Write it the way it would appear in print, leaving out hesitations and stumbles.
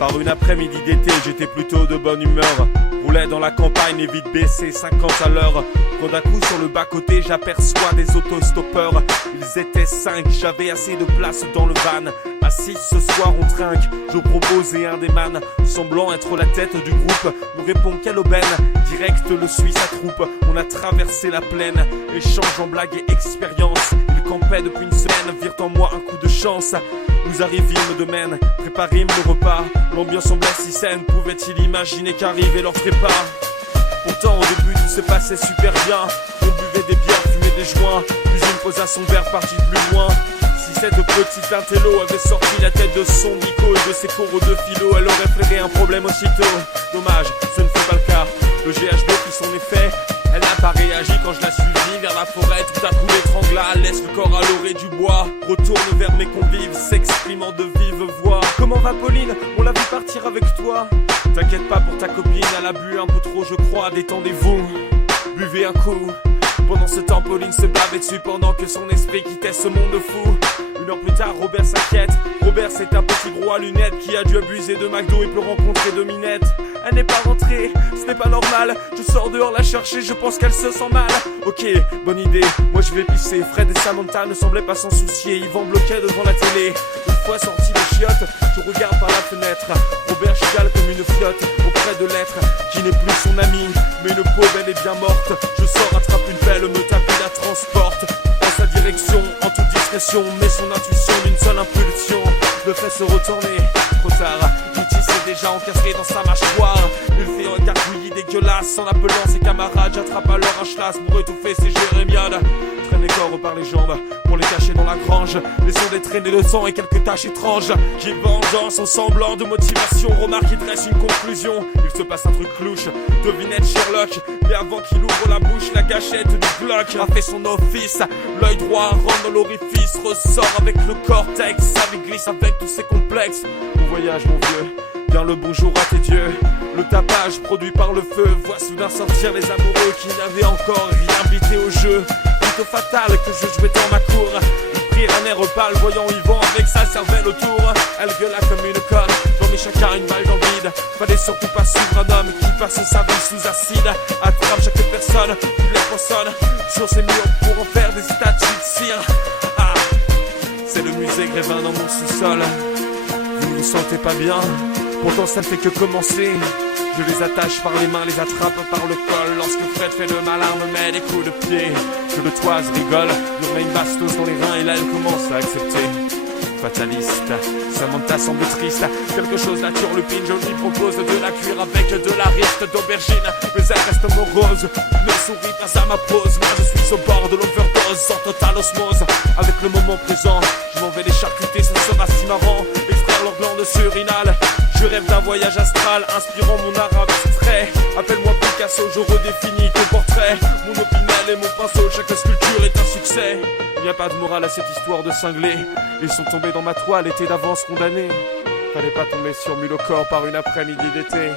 Par une après-midi d'été, j'étais plutôt de bonne humeur. Roulais dans la campagne et vite baissé 50 à l'heure. Quand d'un coup sur le bas-côté, j'aperçois des autostoppeurs. Ils étaient 5, j'avais assez de place dans le van. Assis ce soir on trinque, je propose et un des man, semblant être la tête du groupe, nous répond quelle aubaine. Direct le suit sa troupe, on a traversé la plaine. Échange en blague et expérience, ils campaient depuis une semaine, virent en moi un coup de chance. Nous arrivîmes de Maine, préparîmes le repas. L'ambiance semblait si saine, pouvait-il imaginer qu'arrivait leur trépas? Pourtant au début tout se passait super bien. On buvait des bières, fumait des joints, puis une posa son verre, partit plus loin. Si cette petite intello avait sorti la tête de son Nico et de ses cours de philo, elle aurait flairé un problème aussitôt. Dommage, ce ne fait pas le cas. Le GHB fit son effet, elle n'a pas réagi quand je la suivis vers la forêt. Tout à coup l'étrangla, laisse le corps à l'orée du bois. Retourne vers mes convives, s'exprimant de vive voix. Comment va Pauline? On l'a vu partir avec toi. T'inquiète pas pour ta copine, elle a bu un peu trop je crois. Détendez-vous, buvez un coup. Pendant ce temps, Pauline se bavait dessus pendant que son esprit quittait ce monde fou. Une heure plus tard, Robert s'inquiète. Robert, c'est un petit gros à lunettes qui a dû abuser de McDo et peut rencontrer de Minette. Elle n'est pas rentrée, ce n'est pas normal. Je sors dehors la chercher, je pense qu'elle se sent mal. Ok, bonne idée, moi je vais pisser. Fred et Samantha ne semblaient pas s'en soucier. Yvan bloquait devant la télé. Une fois sorti des chiottes, je regarde par la fenêtre. Robert chigale comme une flotte auprès de l'être qui n'est plus son ami, mais une pauvre elle est bien morte. Je sors, attrape une pelle, me tape et la transporte dans sa direction, en toute discrétion. Mais son intuition d'une seule impulsion le fait se retourner. Trop tard, l'outil s'est déjà encastré dans sa mâchoire. Il fait un gargouillis dégueulasse en appelant ses camarades. J'attrape alors un chlasse pour étouffer ses jérémiades. Traîne les corps par les jambes pour les cacher dans la grange, laissant des traînées de sang et quelques taches étranges. Qui vengeance en semblant de motivation. Remarque, il dresse une conclusion. Il se passe un truc louche, devinette Sherlock. Mais avant qu'il ouvre la bouche, la gâchette du bloc a fait son office. L'œil droit rentre dans l'orifice, ressort avec le cortex. Sa vie glisse avec tous ses complexes. Bon voyage mon vieux, bien le bonjour à tes dieux. Le tapage produit par le feu voit soudain sortir les amoureux qui n'avaient encore rien bité au jeu. Plutôt fatal que je jouais dans ma cour. Ils prirent un air pâle voyant Yvan avec sa cervelle autour. Elle gueula comme une conne, j'en mis chacun une balle dans le vide. Fallait surtout pas suivre un homme qui passe sa vie sous acide. Attrape chaque personne, il les poissonne sur ses murs pour en faire des statues de cire. Ah, c'est le musée Grévin dans mon sous-sol. Vous ne vous sentez pas bien? Pourtant ça ne fait que commencer. Je les attache par les mains, les attrape par le col. Lorsque Fred fait le malin, me met des coups de pied. Que le toise rigole, il met une bastos dans les reins et là elle commence à accepter. Fataliste, Samantha semble triste. Quelque chose la turlupine, je lui propose de la cuire avec de la riste d'aubergine. Mais elle reste morose, ne sourit pas à ma pose. Moi je suis au bord de l'overdose, en totale osmose avec le moment présent. Je m'en vais les charcuter, ce sera si marrant. Extraire leur glande surinale. Je rêve d'un voyage astral, inspirant mon arabe abstrait. Appelle-moi Picasso, je redéfinis ton portrait. Mon opinel et mon pinceau, chaque sculpture est un succès. Il n'y a pas de morale à cette histoire de cinglés. Ils sont tombés dans ma toile, étaient d'avance condamnés. Fallait pas tomber sur Mulocor par une après-midi d'été.